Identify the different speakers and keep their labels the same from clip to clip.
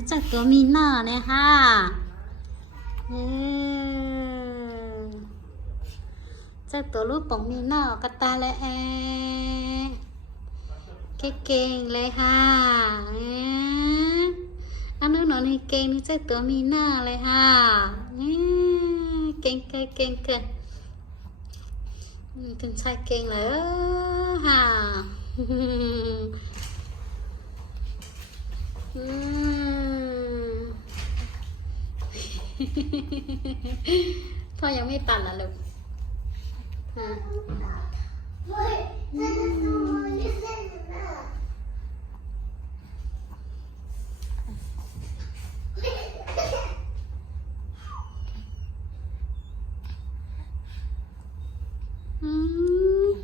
Speaker 1: นี่จากตัวมีหน้าเนี่ยค่ะเออจากตัวรูปปองมีหน้ากระตาและแอเก่งเลยค่ะเอ๊ะอันนู้นหนอนี่เก่งนี่จากตัวมีหน้าเลยค่ะเอ๊ะเก่งเก่งเก่งเก่งอืมเป็นชายเก่งเลยค่ะ อืม พ่อยังไม่ปั่นอะลูกอะ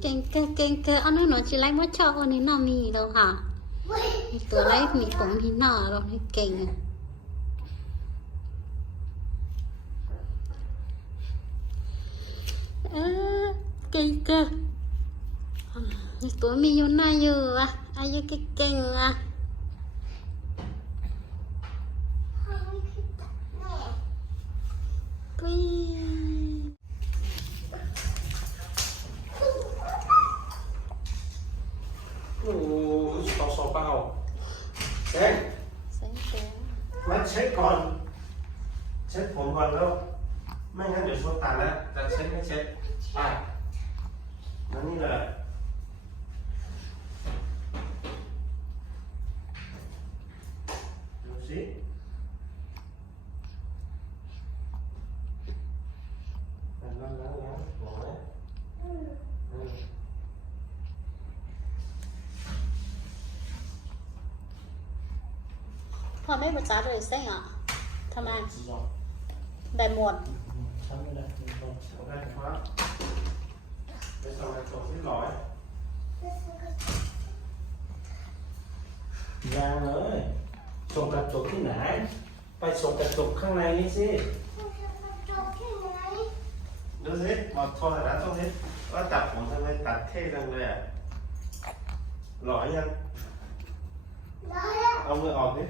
Speaker 1: เก่งเก่งเก่งเกอันนั้นหนูจะไล่มาชอบอันนี้น่ามีแล้วค่ะตัวไล่มีผมที่หน้าเราให้เก่งอะเออ เก่งเก่งอะมีตัวมีอยู่หน้าอยู่อะอายุเก่งๆอะปุ้ย
Speaker 2: โอ้ยต่อสอบเปล่าเซ็ง
Speaker 1: เสียงตัว
Speaker 2: มาเช็คก่อนเช็คผมก่อนแล้วไม่งั้นเดี๋ยวชดตันนะจะเช็คไม่เช็คไปนั่นนี่เลยดูสิล้างล้างล้างล้างหัวไหมอืม
Speaker 1: พ่อไม่ประจาเลยเส้นอะทำไม
Speaker 2: 知道。
Speaker 1: ได้หมด
Speaker 2: ทำไม่ได้ ส่งกระจกที่ร้อยยังเลยส่งกระจกที่ไหน ไปส่งกระจกข้างในนี่สิดูสิมาโทรหาช่วงนี้ว่าตัดผมทำไมตัดเท่จังเลยอะหล่อยัง เอามือออกดิ